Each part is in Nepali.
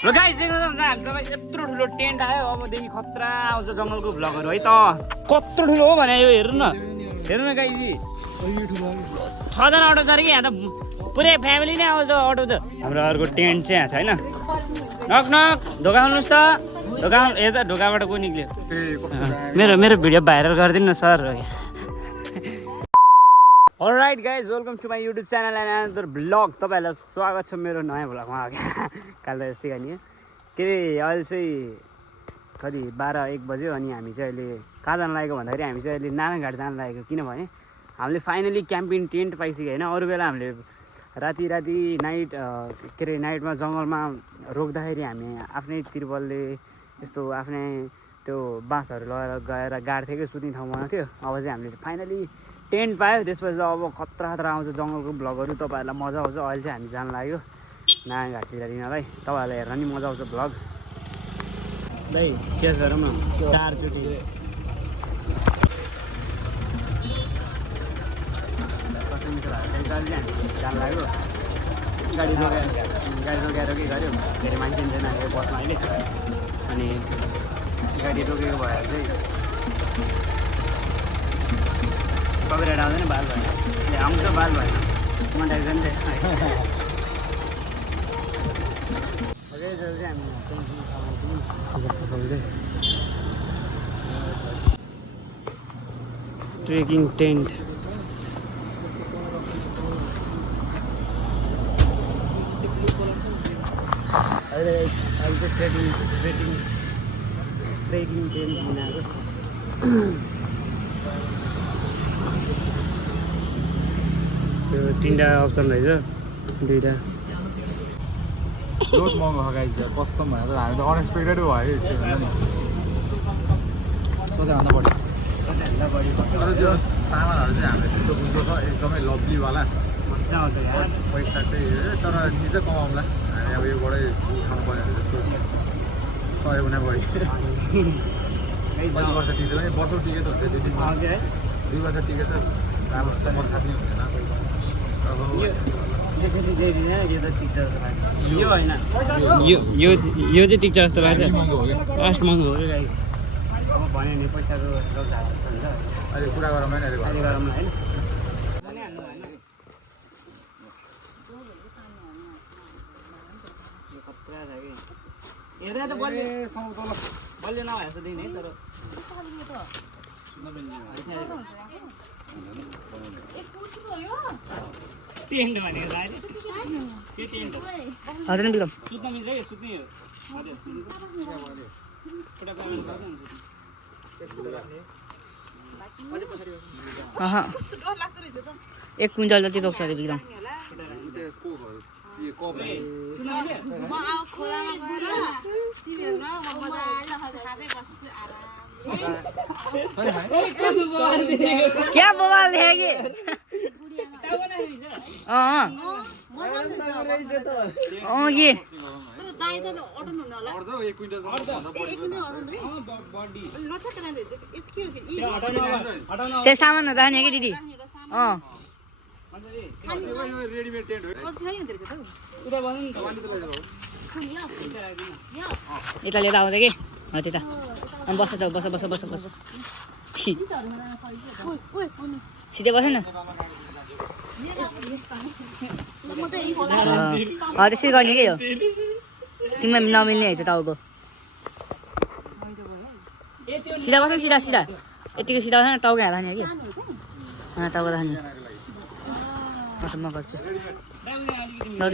र गाइस देख्नु त हामी यत्रो ठुलो टेन्ट आयो अबदेखि खतरा आउँछ जङ्गलको भ्लगहरू है त कत्रो ठुलो हो भने यो हेर्नु न गाइस 6जना अटो छ कि यहाँ त पुरै फ्यामिली नै आउँछ अटो त हाम्रो अर्को टेन्ट चाहिँ यहाँ छ होइन नक नक ढोका खोल्नुहोस् त ढोका यता ढोकाबाट को निक्ल्यो मेरो भिडियो भाइरल गरिदिनु न sir alright guys welcome to my YouTube channel and another blog तपाईँहरूलाई स्वागत छ मेरो नयाँ भ्लगमा काल त यस्तै गर्ने के अरे अहिले चाहिँ कति 12-1 बज्यो अनि हामी चाहिँ अहिले कहाँ जानु लागेको भन्दाखेरि हामी चाहिँ अहिले नारायणघाट जानु लागेको किनभने हामीले फाइनली क्याम्पिङ टेन्ट पाइसक्यो होइन अरू बेला हामीले राति नाइट के अरे नाइटमा जङ्गलमा रोक्दाखेरि हामी आफ्नै तिरपलले यस्तो आफ्नै त्यो बाँसहरू लगाएर गएर गाड्थ्यो कि सुत्ने ठाउँ बनाउँथ्यो अब चाहिँ हामीले फाइनली टेन्ट पायो त्यसपछि अब खतरा आउँछ जङ्गलको भ्लगहरू तपाईँहरूलाई मजा आउँछ अहिले चाहिँ हामी जानु लाग्यो नारायणघाटतिर दिनलाई तपाईँहरूलाई हेर्न नि मजा आउँछ भ्लग दाइ चेस गरौँ न 4 चोटि कस्तो मिठो भएको छ हामी जानु लाग्यो गाडी रोकेर के गऱ्यो के अरे मान्छे छैन अरे बसमा अहिले अनि गाडी रोकेको भएर चाहिँ कपिराइट आउँदैन बाल भएन आउँछ बाल भएन मन्टाइज नि ट्रेकिङ टेन्ट अहिले ट्रेकिङ टेन्ट बनाएको त्यो 3टा अप्सन रहेछ 2टा बहुत महँगो छ गाइस कसम भएर हामी त अनएक्सपेक्टेड भयो सोचेभन्दा बढी तर त्यो सामानहरू चाहिँ हामीले त्यस्तो बुझ्दो छ एकदमै लभलीवाला मजा आउँछ यार पैसा चाहिँ तर निजै कमाउँला हामी अब योबाटै उठाउनु पऱ्यो भने त्यसको सहयोग हुने भयो 5 वर्ष टिकेट पनि वर्षको टिकट हुन्छ 2 वर्ष टिकट त राम्रोसँग थाप्ने हुँदैन यो चाहिँ टिक्छ जस्तो लाग्छ लास्ट महँगो हो गाई अब भन्यो भने पैसाको अहिले कुरा गरौँ होइन अहिले गरौँ होइन हेरेर त बलियो नभए जस्तो दिने तर टेन्ट भनेको त्यो टेन्ट हजुर बिलम सुत्न मिल्छ कि सुत्ने हो 1 क्विन्टल जति तोक्छ अरे बिलम क्या मोबाइल देखेगी ये त्यो सामानहरू राख्ने कि दिदी यता लिएर आउँछ कि त्यता अनि बस सिधै बस न त्यसै गर्ने के हो तिमीलाई नमिल्ने है तपाईँको सिधा बस सिधा यतिको सिधा बस न टाउको यहाँ राख्ने कि टाउको राख्ने म गर्छु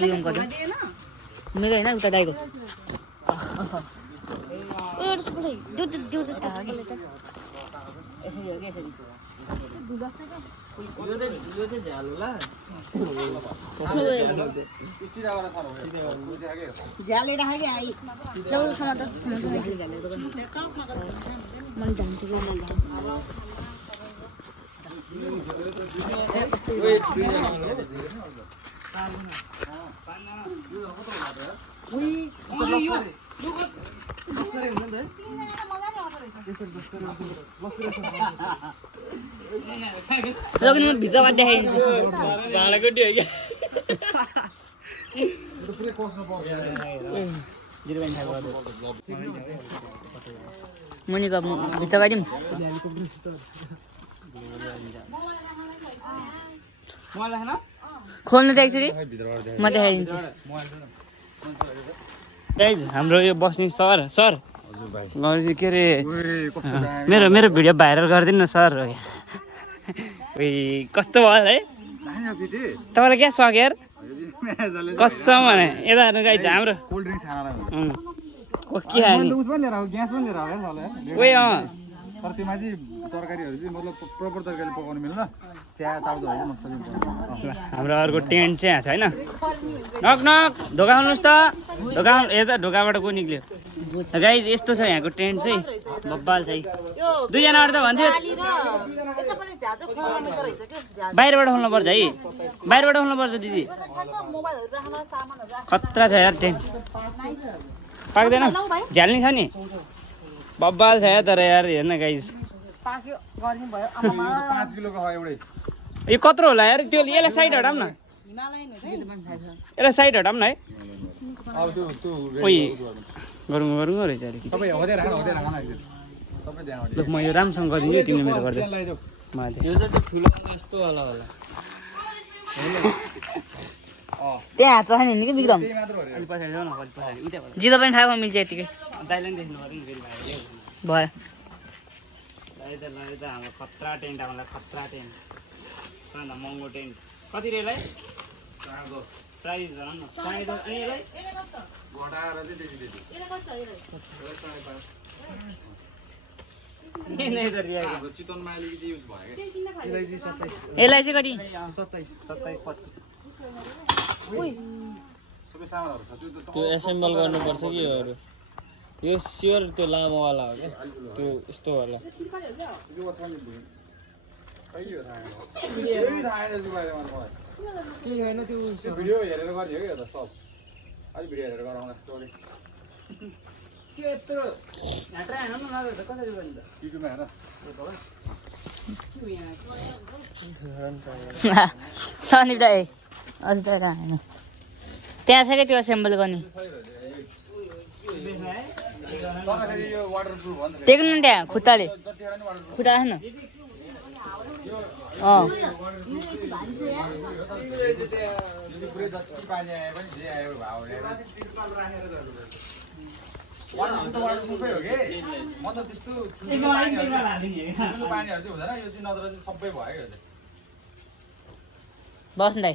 बिगम गर्छु मेरो होइन उता दाइको यसरी हो कि यसरी जग्नु भित्रबाट देखाइदिन्छु भाडाको डियो क्या 0.5 गर्दै मुनिको भित्र गइदिउँ मलाई खान खोल्नु त एकचोटि म देखाइदिन्छु गाइज हाम्रो यो बस्ने सर गरे के अरे मेरो मेरो भिडियो भाइरल गरिदिनु न सर उही कस्तो भयो है तपाईँलाई क्या सक यार कसम भने यता हेर्नु गाइज हाम्रो कोल्ड ड्रिङ्क्स खाना के खाने उस पनि लिएर आऊ ग्यास पनि लिएर आऊ उही तर त्यो माथि तरकारीहरू चाहिँ मतलब प्रपर तरकारी पकाउनु मिल्न चिया चाउचाउहरू मसला हाम्रो अर्को टेन्ट चाहिँ छ होइन नक नक ढोका खोल्नुहोस् त ढोका यता ढोकाबाट को निक्ल्यो गाइज यस्तो छ यहाँको टेन्ट चाहिँ बब्बाल चाहिँ दुईजनाबाट त भन्थ्यो बाहिरबाट खोल्नुपर्छ है बाहिरबाट खोल्नुपर्छ दिदी खतरा छ यार टेन्ट पाक्दैन झ्याल्ने छ नि बब्बाल छ यार तर यार हेर्न गाइज 5 किलोको हो एउटै यो कत्रो होला यार त्यो यसलाई साइड हटाउँ न यसलाई साइड हटाउँ न है अब त्यो ओइ गरौँ रहेछ अरे सबै हदै राख सबै त्यहाँ ल म यो राम्रोसँग गरिदिन्छु तिमीले मेरो गर्दै यो त त्यो ठुलो जस्तो होला त्यहाँ हात राख्ने नि कि विक्रम त्यही मात्र हो रे अलि पछाडि जाऊ न अलि पछाडि उता 0.5 मिल्छ यतिकै दाइले पनि देख्नु पऱ्यो नि फेरि भाइले भयो ल हाम्रो खतरा टेन्ट आउँला खतरा टेन्ट सबभन्दा महँगो टेन्ट कति रे यसलाई 10 प्राइस भनौँ न 10 अनि यसलाई घटाएर चाहिँ त्यति नै त रियाको चितवनमा अलिकति युज भयो यसलाई चाहिँ कति 27 सबै सामानहरू छ त्यो एसेम्बल गर्नुपर्छ कि योहरू यो स्योर त्यो लामोवाला हो क्या त्यो यस्तो होला भिडियो हेरेर गरिदियो कि यो त सब अलिक भिडियो हेरेर गराउँला के यत्रो यहाँ ट्राई हेर्नु न त कसरी गर्ने त युट्युबमा हेर सन्दीप दाइ अझ त होइन त्यहाँ छ क्या त्यो एसेम्बल गर्ने तरखेरि यो वाटरप्रुफ हो नि त टेक्नु न त्यहाँ खुट्टाले जतिखेर नि वाटरप्रुफ खुट्टा राख्नु यो चाहिँ पुरै जति पानी आए पनि जे आयो भाउले वाटरप्रुफै हो कि म त त्यस्तो पानीहरू चाहिँ हुँदैन यो चाहिँ नत्र चाहिँ सबै भयो यो चाहिँ बस्नु दाइ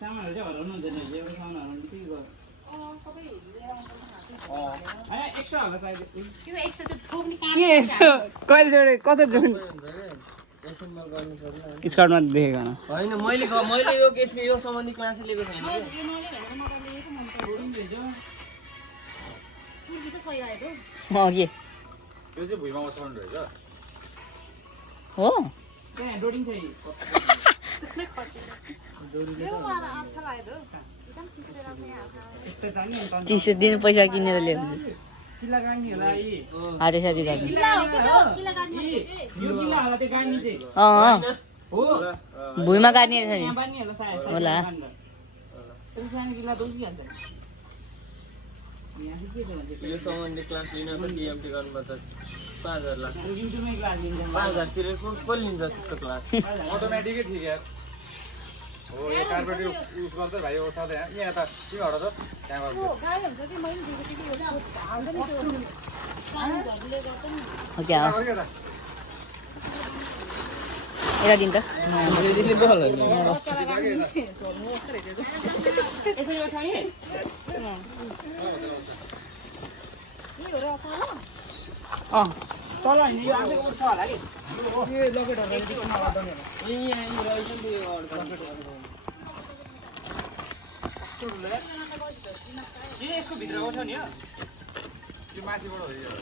सामानहरू चाहिँ हराउनु हुँदैन जेको सामान हराउनु के गर्नु एक्स्ट्रा होला सायद के यस्तो कहिले जोडे कता जोड्नु एसेम्बल गर्नु पर्छ स्कर्टमा देखेको न होइन मैले यो केसको यो सम्बन्धी क्लास लिएको छैन के यो चाहिँ भुइँमा ओछ्याउनु रहेछ हो त्यहाँ डोडिङ छ चिसो दिनु पैसा किनेर ल्याउँछु किला गाड्ने होला यी हाते साथी गर्ने यो किला होला त्यो गाड्ने चाहिँ हो भुइँमा काट्ने रहेछ नि यहाँ बान्ने होला सायद होला। सानो किला त उसिहाल्छ यहाँ चाहिँ के छ भने यो सम्बन्धी क्लास लिन त डिएमटी गर्नुपर्छ 5000 लाग्छ युट्युबमै क्लास दिन्छ 5000 तिर को लिन्छ त्यस्तो क्लास अटोमेटिकै ठिक यार हो यो कार्पेट युज गर्दै भाइ ओछ्याउँदै यहाँ त के हटाउँछ त्यहाँ गर्नु ओके हो के त यता दिन त यसरी ओछ्याउने तल होइन यो आफै उठ्छ होला कि यसको भित्र ओछ्याउने हो त्यो माथिबाट हो यो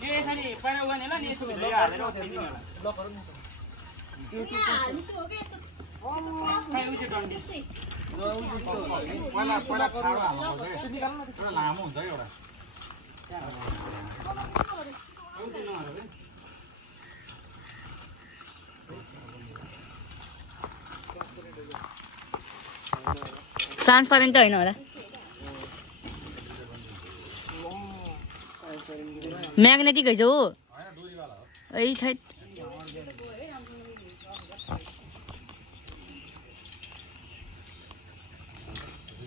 यो यसरी पहिला उगाने होला नि यसको भित्र यो हालेर ओछ्याइदिने होला खै उयो डन्डी पहिला ठाडो हाल्नुपर्छ कि एउटा लामो हुन्छ कि एउटा ट्रान्सपारेन्ट त होइन होला म्याग्नेटिक है हो ए छैट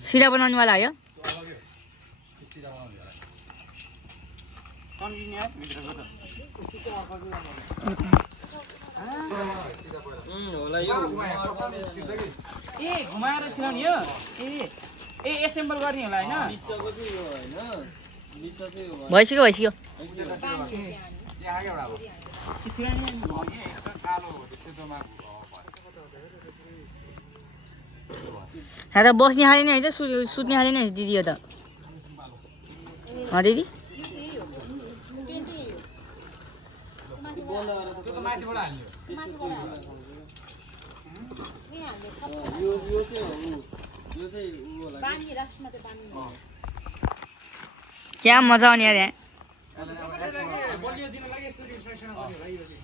सिरा बनाउनु वाला हो होला यो ए घुमाएर छिराउने यो ए एसेम्बल गर्ने होला हैन बिचको चाहिँ यो हैन बिच चाहिँ यो भइसक्यो यहाँ एउटा अब कालो सेतोमा यहाँ त बस्ने खाले नै है त सुत्ने खाले नै दिदी यो त दिदी त्यो त माथिबाट हाल्ने यो चाहिँ हो यो चाहिँ उ होला क्या मजा आउने यार यहाँ बलियो दिन लागि यस्तो रिसेक्सन गर्यो भाइ यो चाहिँ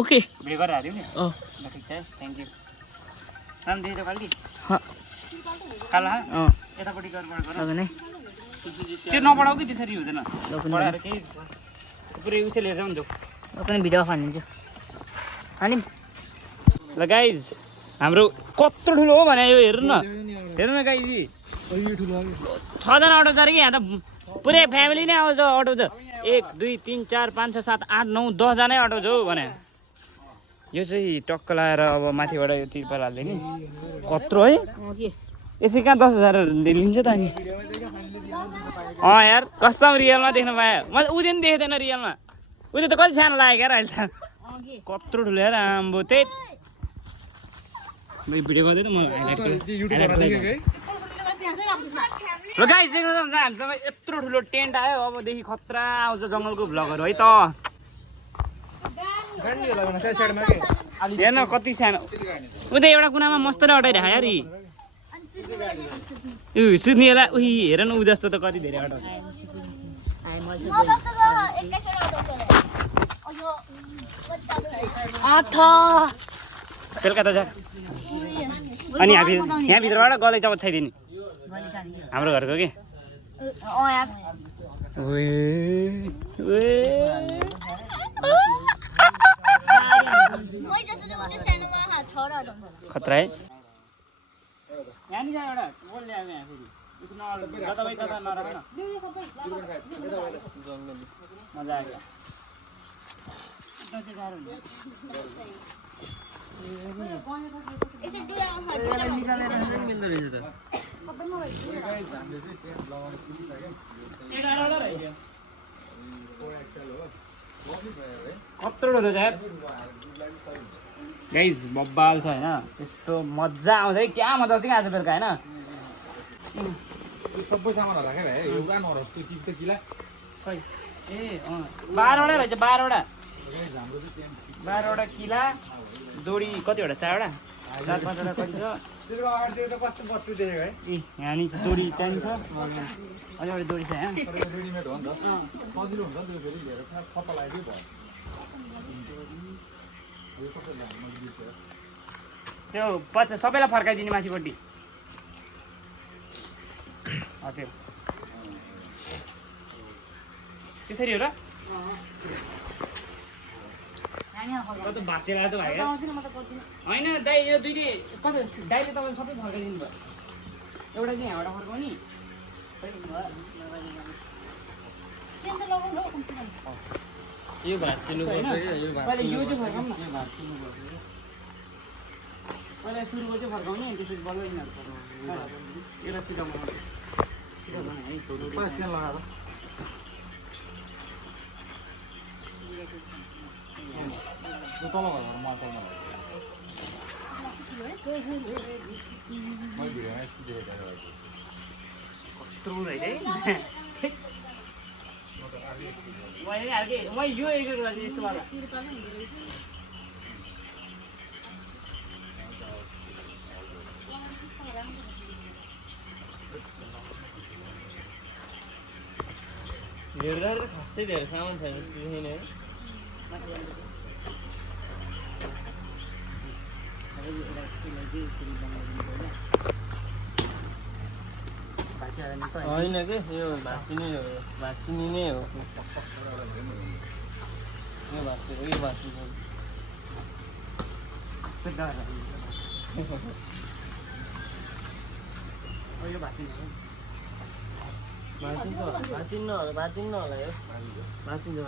ओके भिडियो गरेर हाल्यौ नि अँ ल ठिक छ थ्याङ्क यू राम दिदी काली हाँ काला अँ यतापट्टि गर अगने त्यो नपढाऊ कि त्यसरी हुँदैन पढाएर केही पुरै उसे लिएर जाउँ नि पनि भिडियो फालिदिन्छु अनि ल गाइज हाम्रो कत्रो ठुलो हो भने यो हेर्नु न गाइज 6जना अटो छ अरे कि यहाँ त पुरै फ्यामिली नै आउँछ अटो त 1 2 3 4 5 6 7 8 9 10 जनै अटो छ हौ भने यो चाहिँ टक्क लाएर अब माथिबाट यो तिरपाल हाल्दै कि कत्रो है यसै कहाँ 10,000 लिन्छ त अनि यार कसम रियलमा देख्न पाएँ म उदे नि देख्दैन रियलमा उदे त कति सानो लाग्यो यार अहिले त कत्रो ठुलो यार आम्बो त्यही भिडियो गर्दै त म ल गाइस देख्नु त हामीसँग यत्रो ठुलो टेन्ट आयो अबदेखि खतरा आउँछ जङ्गलको भ्लगहरू है त हेर्न कति सानो उता एउटा कुनामा मस्तै अटाइरहेको यार सुत्नेलाई उही हेर न ऊ जस्तो त कति धेरै अटाउँछ बेलुका त जा अनि यहाँभित्रबाट गलैँचा ओछ्याइदिने हाम्रो घरको के खतरा है यहाँ नि एउटा बोल ल्याएको यहाँ फेरि जताभाइ तता नराख न मजा आयो कत्रो ठुलो छ यार गाइज बब्बाल छ होइन त्यस्तो मजा आउँछ है क्या मजा आउँछ कि आज बेलुका होइन सबै सामान होला क्या भाइ एउटा नहोस् त्यो टिप त किला खै ए 12वटा रहेछ 12वटा किला जोडी कतिवटा 4वटा 4-5वटा कति छ त्यसको अगाडि त्यो त कस्तो बच्चु देखेको है यहाँ नि जोडी चाहिन्छ अलि एउटा जोडी छ यहाँ रेडिमेड हो नि त सजिलो हुन्छ नि त्यो फेरि धेरै थप्पा लगाइदियो भयो त्यो पछि सबैलाई फर्काइदिने माथिपट्टि त्यो त्यसरी हो र कता भाँचेर त भाइ होइन दाइ यो दुइटै कता दाइले तपाईँले सबै फर्काइदिनु भयो एउटा चाहिँ यहाँबाट फर्काउने यो भाँचिनु पर्छ के यो पहिला यो चाहिँ फर्काउँ न पहिला सुरुको चाहिँ फर्काउने अनि त्यसपछि बल्ल यिनीहरू फर्काउने यसलाई सिधा बनाउने सिधा बनाउने है चेन लगाएर तल घर माछा कत्रो रहेछ है मैले हाल्के म यो एक यस्तो वाला हेर्दा त खासै धेरै सामान छ जस्तो छैन है होइन के यो भाँचिने हो भाँचिने नै हो यो भाँचिएको यो भाँचिएको भाँचिन्न होला यो भाँचिन्छ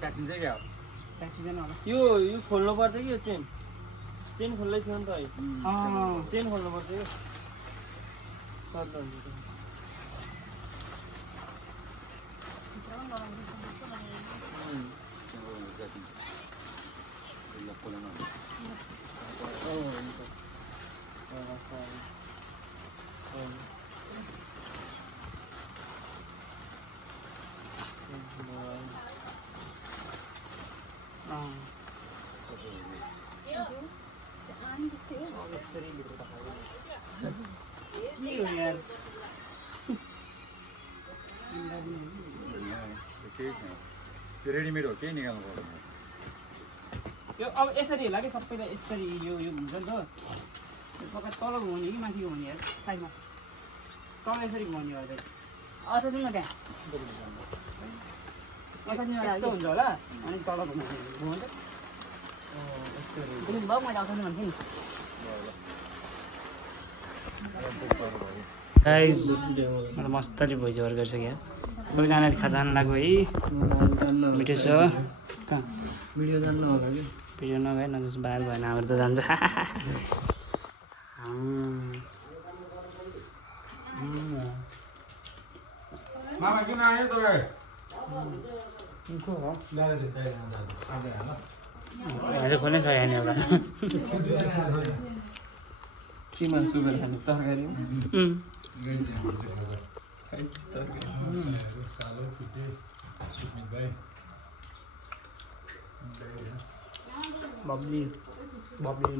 च्यातिन्छ क्या यो खोल्नु पर्छ कि यो चेन खोल्दै थियो नि त है चेन खोल्नु पर्छ यो सर्ट हुन्छ त्यो रेडिमेड हो केही निकाल्नु पर्दैन यो अब यसरी होला कि सबैलाई यसरी यो हुन्छ नि त पक्का तल घुमाउने कि माथि घुमाउने यार साइडमा तल यसरी घुमाउने हो अझ दिन त्यहाँ यस्तो हुन्छ होला अनि तल घुमाउने भयो मैले आउँछ भन्थेँ नि गाइस मलाई मस्तले भोइस ओभर गरिसक्यो सबैजनाले खाजा खान लाग्यो है मिठो छ कहाँ भिडियो जान्नु होला कि भिडियो नगए नजान्छ बाहिर भएन हाम्रो त जान्छ मामा किन आयो तपाईँ अहिले खोल्नै छ यहाँनिर एउटा केमा चुबेर खाने तरकारी बब्ली